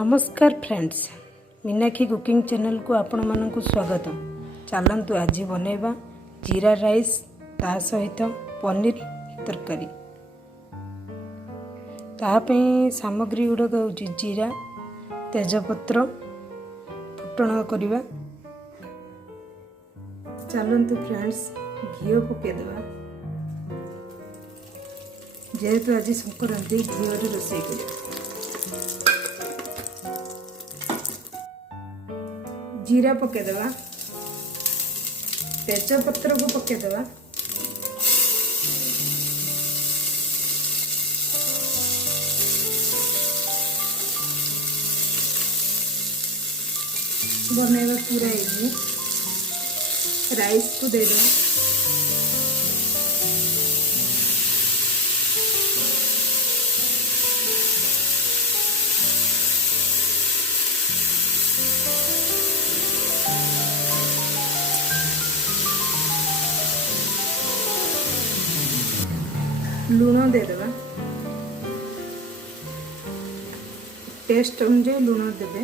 नमस्कार friends, Meenakshi cooking channel को आपण मानक स्वागत। चलतु आज बनैबा जीरा राइस ता सहित पनीर तरकारी। तापई सामग्री गुड़ाक हूँ जीरा, तेजपत्र, फुटण करवा। चलतु फ्रेंड्स घी पकईदेवा। जेहेतु आज संक्रांति घी रोषे कर जीरा पकईदेवा, तेजपत्र को पकईदेवा, बनैबा पूरा इजी। राइस को देदेवा, लुण देदेवा, टेस्ट अनुसार लुण देवे।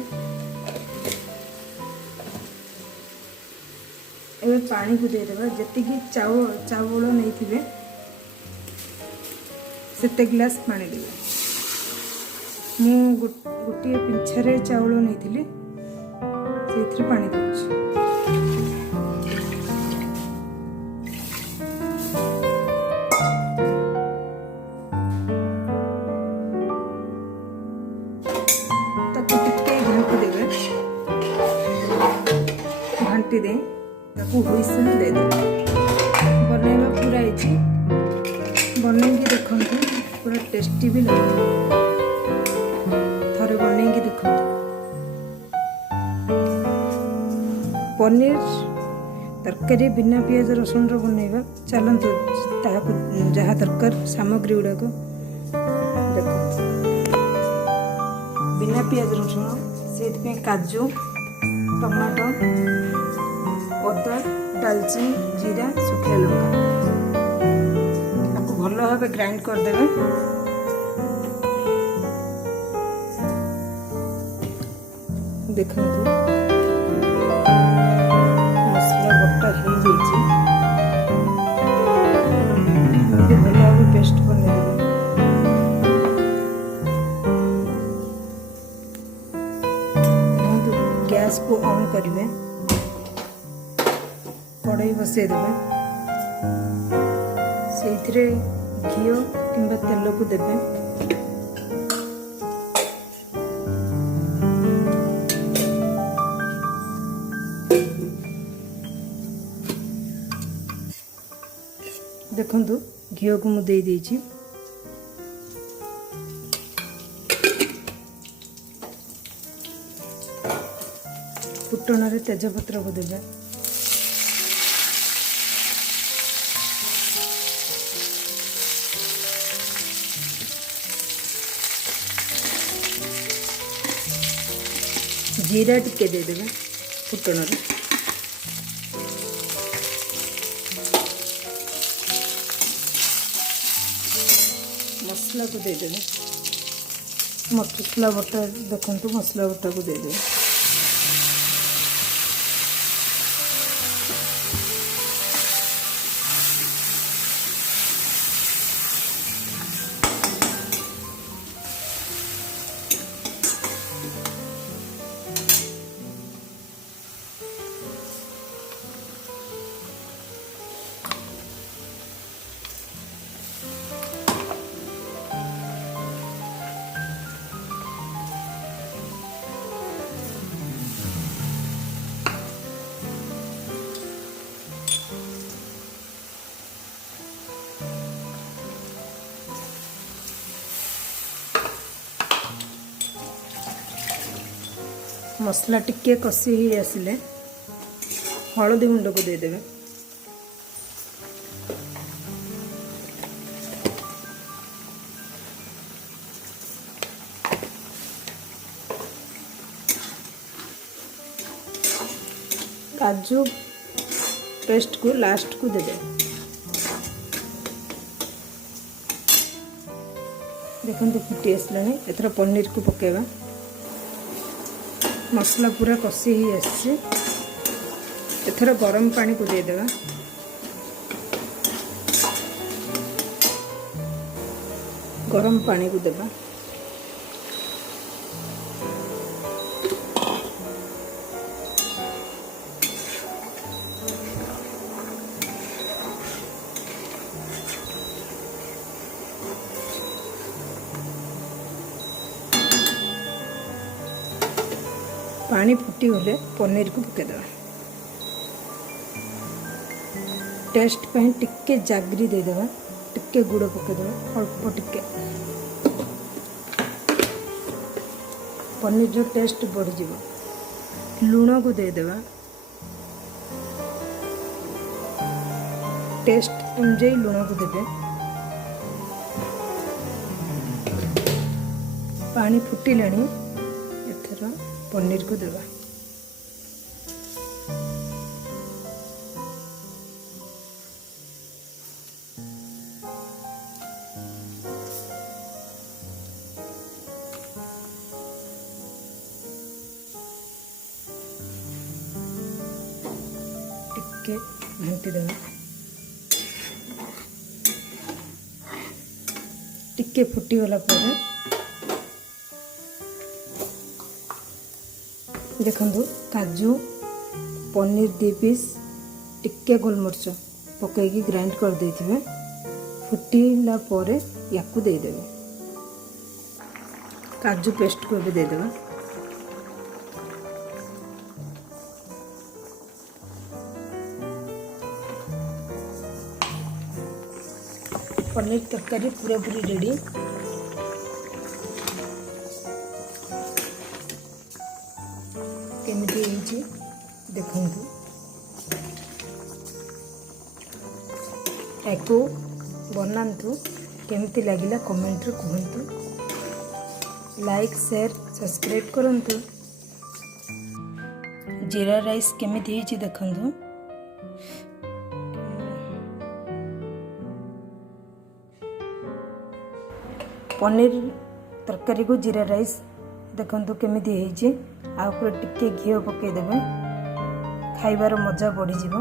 एबे पानी को देदेवा, जतिकी चावल नहीं थिबे सेते ग्लास पानी देवे। मु गोटे पिंछारे चावल नहीं थिली सेथिरे पानी देउछि। घंटी दे हुईसल दे दे। बनैबा पूरा इजी। बनैकी देखंतु पूरा टेस्टी भी लगे। थरे बनैकी देखंतु। पनीर तरकारी बिना प्याज रसुन रो बनैबा। चलंतु ताहाको जहा दरकार सामग्री गुड़ाक देखंतु। बिना प्याज रसुन से काजू, टमाटो, अदा, दालचीनी, जीरा, सुखिया लंका आपको भल भाव ग्राइंड करदेवे। देखो मसला बटा हो जाइए। भल भाव पेस्ट बने गैस को ऑन करेंगे। कड़ाई बसई देवे, से घी किंबा तेल को देवे। देखंतु घी को मुझे देइछि। फुटण रे तेजपत्र को देवे। जीरा टिके दे देवे फुटण रे। मसला को दे देवे। मसला बटा देखंतु मसला बटा को दे देवे। मसला टिके कषी ही आसिले हलदी गुंड को दे देवे। काजू पेस्ट को लास्ट को दे दे। देखो फुटी आसला। एथर पनीर को पकेवा। मसला पूरा कषि ही आसी एथर गरम पानी को देदेवा गरम पानी को देवा पानी फुटी गले पनीर को पकेदेवा टेस्ट पे टिके जागरी देदेवा टिके गुड़ पकेदेवा अल्प टिके पनीर जो टेस्ट बढ़ जाव लुण को देदेवा टेस्ट अनुजाई लुण को देवे पानी फुटिलाणी एथर पनीर को देवा टिके घंटी देवा टिके फुटी गला पर देखंतु काजू पनीर 2 पीस टिके गोलमरिच पकईकी ग्राइंड कर देथिबे फुटीला परे याकू दे देबे काजू पेस्ट को भी दे देबे पनीर तरकारी पूरा पूरी रेडी केमिति होइछि देखंतु एको बनांतु केमिति लागिला कमेंट रे कहंतु लाइक शेयर सब्सक्राइब करंतु जीरा राइस केमिति होइछि देखंतु पनीर तरकारी को जीरा राइस देखंतु केमिति होइछि आ ऊपर टिके घी पकई देबे खाइबार मजा बढ़ी जीवो।